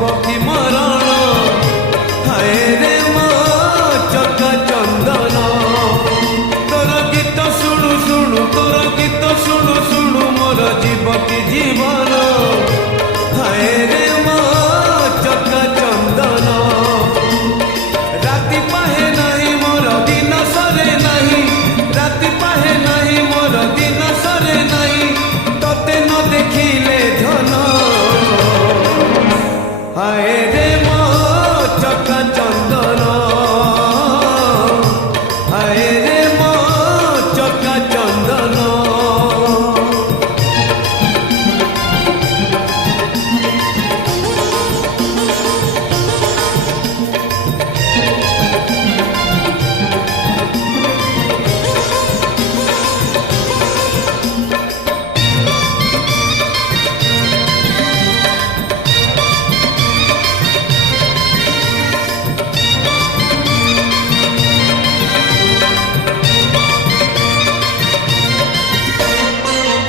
হব কি মরণ হায় রে মো চকা চন্দন তোর গীত শুণু শুণু তোর গীত শুণু শুণু মোর জীব কি জীবন হায় রে মো চকা চন্দন রাতি পাহে নাহি মোর দিন সরে নাহি রাতি পাহে নাহি মোর দিন সরে নাহি তোতে ন দেখিলে ধন হায় রে মো চকা চন্দন হায় রে মো চকা চন্দন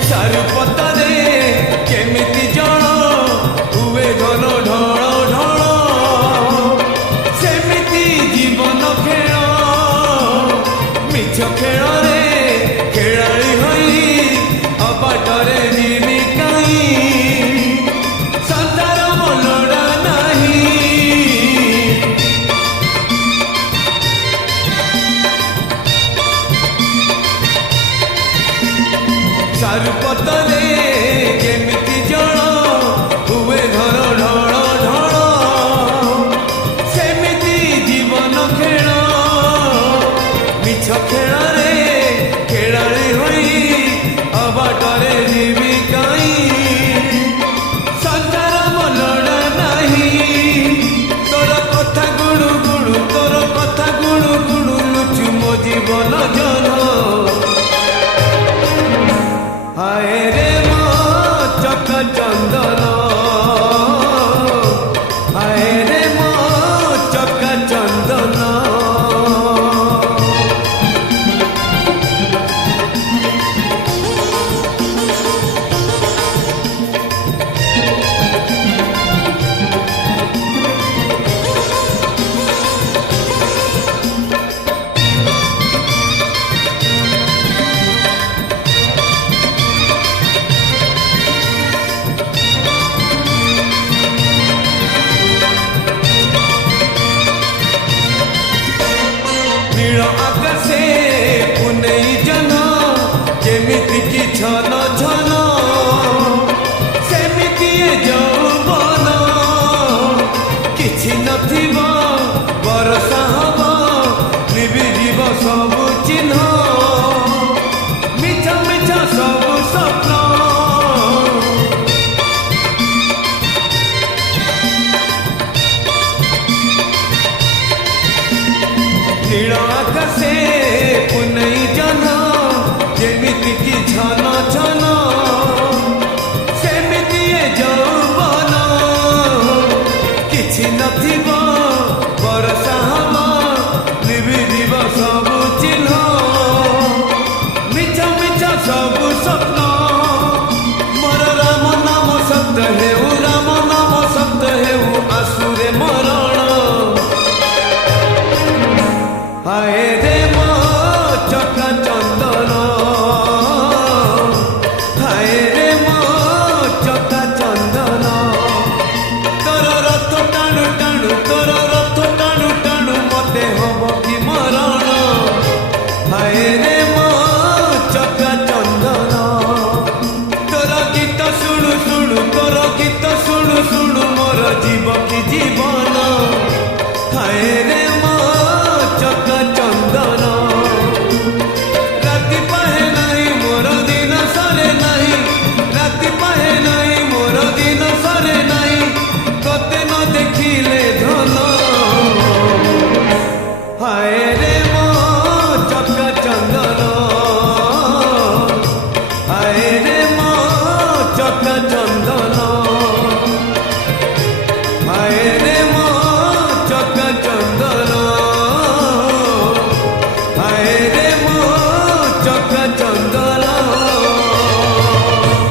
চারুপতরে কেমিতি জল হুয়ে ঘন ঢল ঢল সেমিতি জীবন খেল মিছ খেলরে খেলাড়ি হই অবাটরে জিমি কাই সন্তার মনড়া নাহি চারুপতরে কেমিতি জল হুয়ে ঘর ঢল ঢল সেমিতি জীবন খেল মিছ খেଳରେ খেলাড়ি হই অবাଟরে ଯିବି କାଇଁ ସଞ୍ଚାର ମନଡ଼ା ନାହିଁ ତୋର କଥା ଗୁଣୁ ଗୁଣୁ ତୋର କଥା ଗୁଣୁ ଗୁଣୁ ଲୁଚୁ ମୋ ଜୀବନ ଜନ হায় রে মো চকা চন্দন হায় রে মো চকা চন্দন নীল আকাশে পুনেই জন যেমিতি কি ঝন ঝন সেমিতি যৌবন কিছু নথিব বরষা হব নিবিଯିବ ସବୁ ଚିହ୍ନ ମିଛ ମିଛ ସବୁ ସ୍ୱପ୍ନ নীল আকাশে পুনেই জন যেমিতি কি ঝন ঝন সেমিতি যৌবন କିଛି নথিব বরষা হব নিবিଯିବ ସବୁ ଚିହ୍ନ ମିଛ ମିଛ ସବୁ ସ୍ୱପ୍ନ ମୋର ରାମ ନାମ ସତ୍ୟ ହେଉ ରାମ ନାମ ସତ୍ୟ ହେଉ ଆସୁରେ ମରଣ হায় রে মো চকা চন্দন হায় রে মো চকা চন্দন তোর রথ টাণু টাণু তোর রথ টাণু টাণু মতে হব কি মরণ হায় রে মো চকা চন্দন তোর গীত শুণু শুণু তোর গীত শুণু শুণু মোর জীব কি জীবন হায় রে মো চকা চন্দন রাতি পাহে নাই মোর দিন সরে নাই রাতি পাহে নাই মোর দিন সরে নাই তোতে ন দেখিলে ধন হায় রে মো চকা চন্দন হায় রে মো চকা চন্দন